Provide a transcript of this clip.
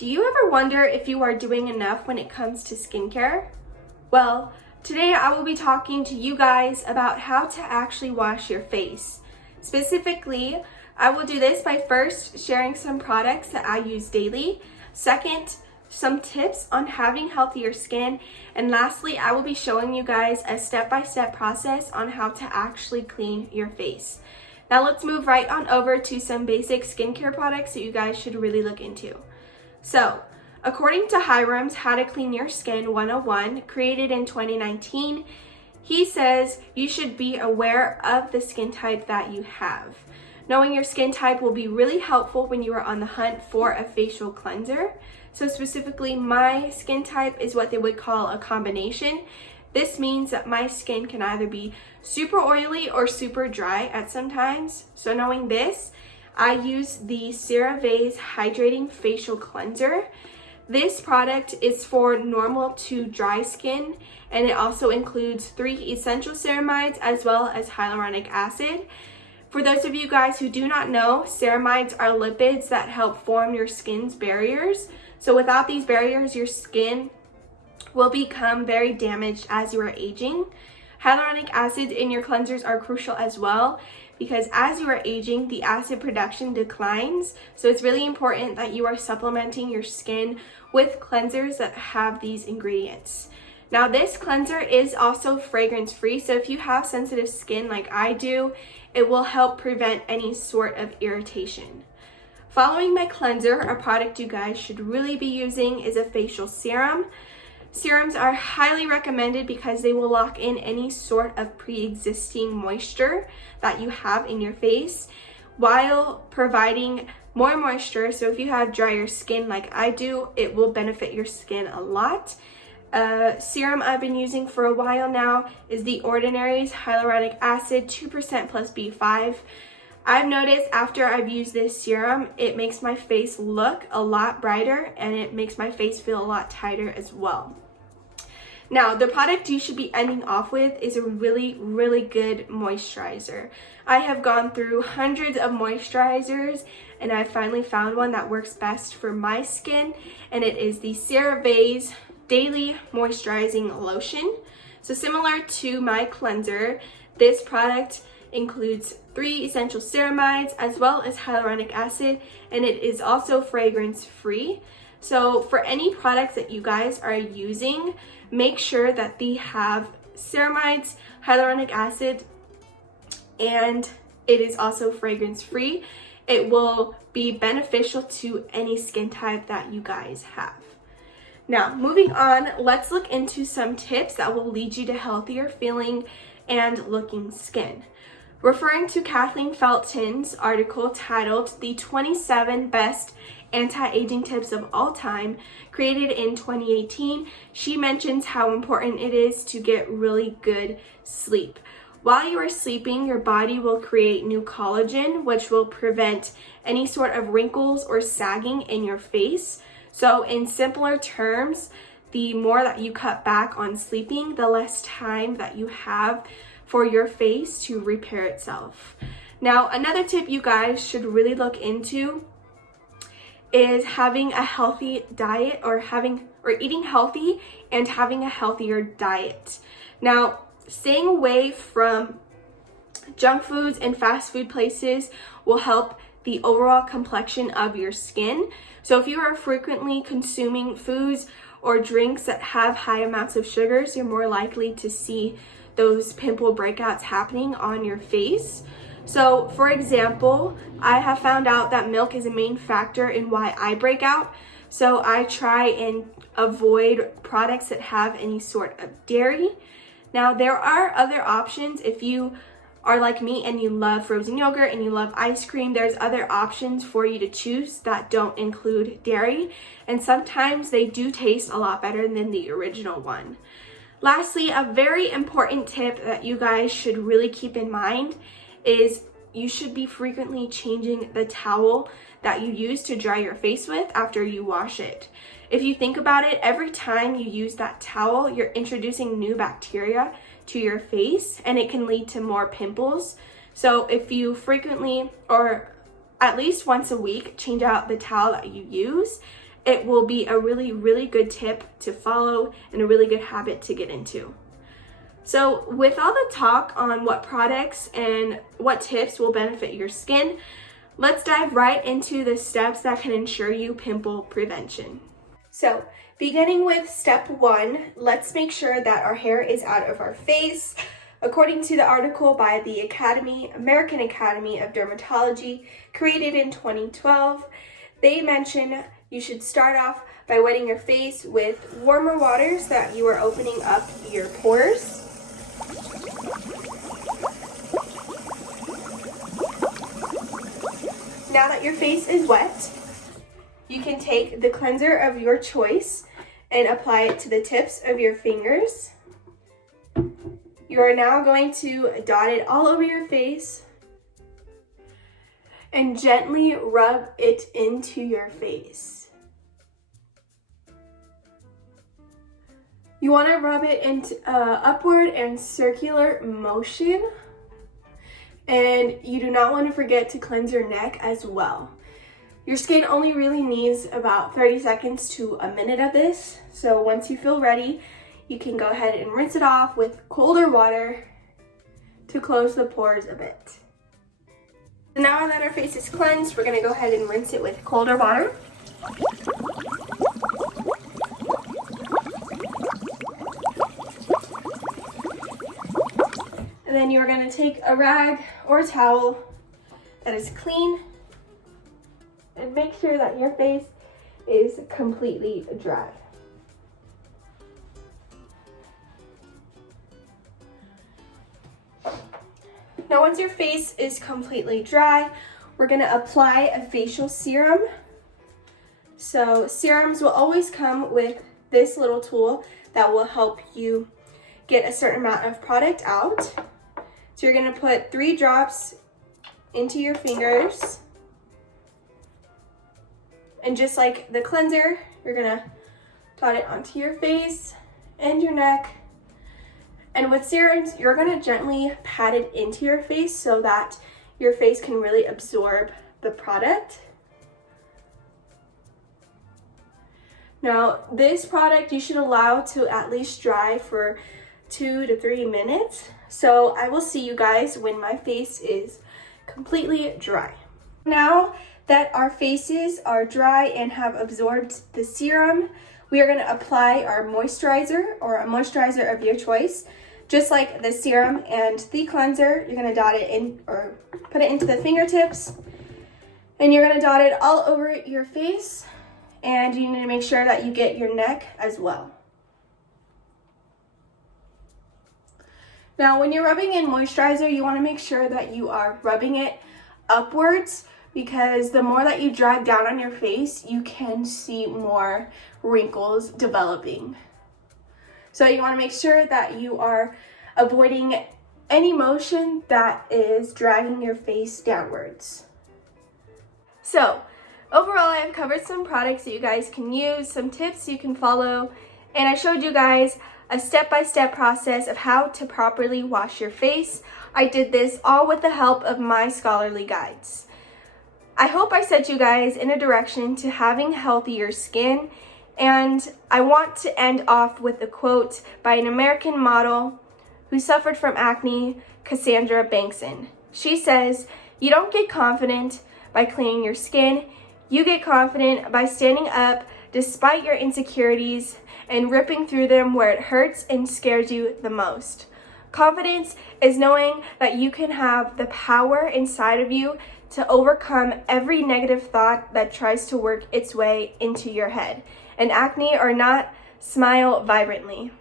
Do you ever wonder if you are doing enough when it comes to skincare? Well, today I will be talking to you guys about how to actually wash your face. Specifically, I will do this by first sharing some products that I use daily. Second, some tips on having healthier skin. And lastly, I will be showing you guys a step-by-step process on how to actually clean your face. Now let's move right on over to some basic skincare products that you guys should really look into. So, according to Hiram's How to Clean Your Skin 101, created in 2019, he says you should be aware of the skin type that you have. Knowing your skin type will be really helpful when you are on the hunt for a facial cleanser. So specifically, my skin type is what they would call a combination. This means that my skin can either be super oily or super dry at some times. So knowing this, I use the CeraVe's Hydrating Facial Cleanser. This product is for normal to dry skin, and it also includes 3 essential ceramides as well as hyaluronic acid. For those of you guys who do not know, ceramides are lipids that help form your skin's barriers. So without these barriers, your skin will become very damaged as you are aging. Hyaluronic acid in your cleansers are crucial as well, because as you are aging, the acid production declines. So it's really important that you are supplementing your skin with cleansers that have these ingredients. Now this cleanser is also fragrance free, so if you have sensitive skin like I do, it will help prevent any sort of irritation. Following my cleanser, a product you guys should really be using is a facial serum. Serums are highly recommended because they will lock in any sort of pre-existing moisture that you have in your face while providing more moisture. So if you have drier skin like I do, it will benefit your skin a lot. Serum I've been using for a while now is the Ordinary's Hyaluronic Acid 2% plus B5. I've noticed after I've used this serum, it makes my face look a lot brighter and it makes my face feel a lot tighter as well. Now, the product you should be ending off with is a really, really good moisturizer. I have gone through hundreds of moisturizers and I finally found one that works best for my skin, and it is the CeraVe's Daily Moisturizing Lotion. So similar to my cleanser, this product includes 3 essential ceramides as well as hyaluronic acid, and it is also fragrance free. So for any products that you guys are using, make sure that they have ceramides, hyaluronic acid, and it is also fragrance free. It will be beneficial to any skin type that you guys have. Now, moving on, let's look into some tips that will lead you to healthier feeling and looking skin. Referring to Kathleen Felton's article titled The 27 Best Anti-Aging Tips of All Time, created in 2018, she mentions how important it is to get really good sleep. While you are sleeping, your body will create new collagen, which will prevent any sort of wrinkles or sagging in your face. So in simpler terms, the more that you cut back on sleeping, the less time that you have for your face to repair itself. Now, another tip you guys should really look into is having a healthy diet, or eating healthy and having a healthier diet. Now, staying away from junk foods and fast food places will help the overall complexion of your skin. So if you are frequently consuming foods or drinks that have high amounts of sugars, you're more likely to see those pimple breakouts happening on your face. So for example, I have found out that milk is a main factor in why I break out. So I try and avoid products that have any sort of dairy. Now there are other options. If you are like me and you love frozen yogurt and you love ice cream, there's other options for you to choose that don't include dairy. And sometimes they do taste a lot better than the original one. Lastly, a very important tip that you guys should really keep in mind is you should be frequently changing the towel that you use to dry your face with after you wash it. If you think about it, every time you use that towel, you're introducing new bacteria to your face and it can lead to more pimples. So if you frequently, or at least once a week, change out the towel that you use, it will be a really, really good tip to follow and a really good habit to get into. So with all the talk on what products and what tips will benefit your skin, let's dive right into the steps that can ensure you pimple prevention. So beginning with step 1, let's make sure that our hair is out of our face. According to the article by the American Academy of Dermatology, created in 2012, they mention you should start off by wetting your face with warmer water so that you are opening up your pores. Now that your face is wet, you can take the cleanser of your choice and apply it to the tips of your fingers. You are now going to dot it all over your face and gently rub it into your face. You want to rub it into upward and circular motion, and you do not want to forget to cleanse your neck as well. Your skin only really needs about 30 seconds to a minute of this, so once you feel ready, you can go ahead and rinse it off with colder water to close the pores a bit. So now that our face is cleansed, we're going to go ahead and rinse it with colder water. And then you're going to take a rag or a towel that is clean and make sure that your face is completely dry. Now once your face is completely dry, we're going to apply a facial serum. So serums will always come with this little tool that will help you get a certain amount of product out. So you're going to put 3 drops into your fingers. And just like the cleanser, you're going to dot it onto your face and your neck. And with serums, you're going to gently pat it into your face so that your face can really absorb the product. Now, this product you should allow to at least dry for 2 to 3 minutes. So I will see you guys when my face is completely dry. Now that our faces are dry and have absorbed the serum, we are going to apply our moisturizer or a moisturizer of your choice. Just like the serum and the cleanser, you're going to dot it in or put it into the fingertips, and you're going to dot it all over your face, and you need to make sure that you get your neck as well. Now when you're rubbing in moisturizer, you want to make sure that you are rubbing it upwards, because the more that you drag down on your face, you can see more wrinkles developing. So you want to make sure that you are avoiding any motion that is dragging your face downwards. So overall, I have covered some products that you guys can use, some tips you can follow, and I showed you guys a step-by-step process of how to properly wash your face. I did this all with the help of my scholarly guides. I hope I set you guys in a direction to having healthier skin. And I want to end off with a quote by an American model who suffered from acne, Cassandra Bankson. She says, "You don't get confident by cleaning your skin. You get confident by standing up despite your insecurities and ripping through them where it hurts and scares you the most." Confidence is knowing that you can have the power inside of you to overcome every negative thought that tries to work its way into your head. And acne or not, smile vibrantly.